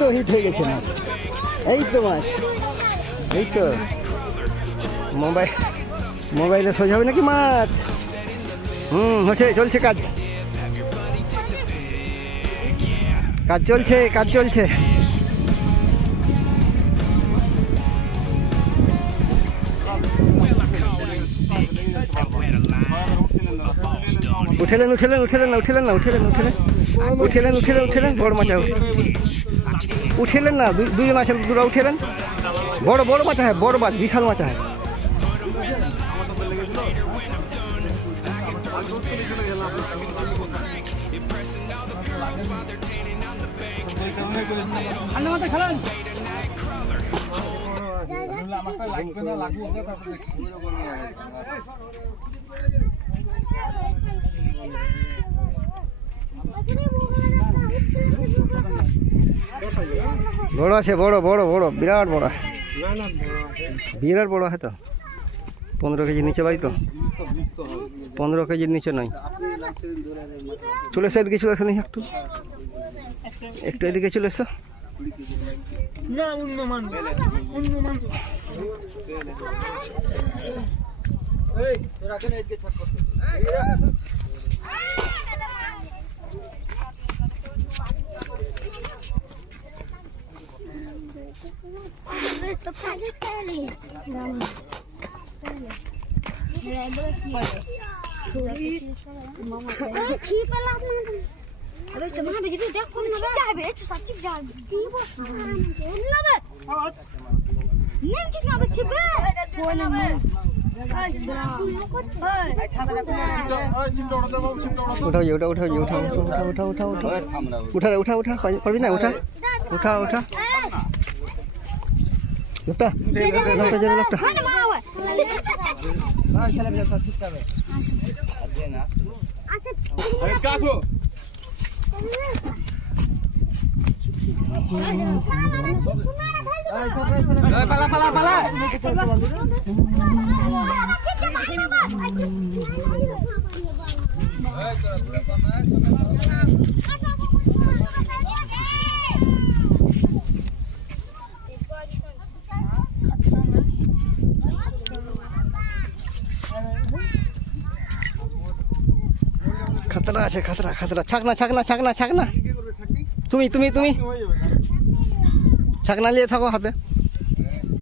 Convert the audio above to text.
তো হিট হয়ে গেছে মাছ, এই তো মাছ, এই তো মোবাইলে সোজা হবে নাকি মাছ। হচ্ছে, চলছে কাজ, কাজ চলছে, কাজ চলছে। উঠেলেন উঠেলেন উঠেলেন না, উঠেলেন না, উঠেলেন উঠেলেন উঠেলেন উঠেলেন উঠেলেন, বড় মাছ উঠেলেন না, দুজন আছেন, দুরা উঠেলেন। বড় বড় মাছ হয়, বড় মাছ, বিশাল মাছ হয়। বড় আছে, বড় বড় বড়, বিরাট বড়, বিরাট বড় হয় তো। 15 কেজির নিচে ভাই তো, 15 কেজির নিচে নয়। চলে এসো এদিকে, চলে এসো নি, একটু একটু এদিকে চলে এসো। পারবি না, উঠা উঠা উঠা লোকটা, লোকটা পালা পালা পালা। খাতরা আছে, খাতরা খাতরা। ছাকনা ছাকনা ছাকনা ছাকনা, তুমি তুমি তুমি ছাকনা নিয়ে থাকো হাতে।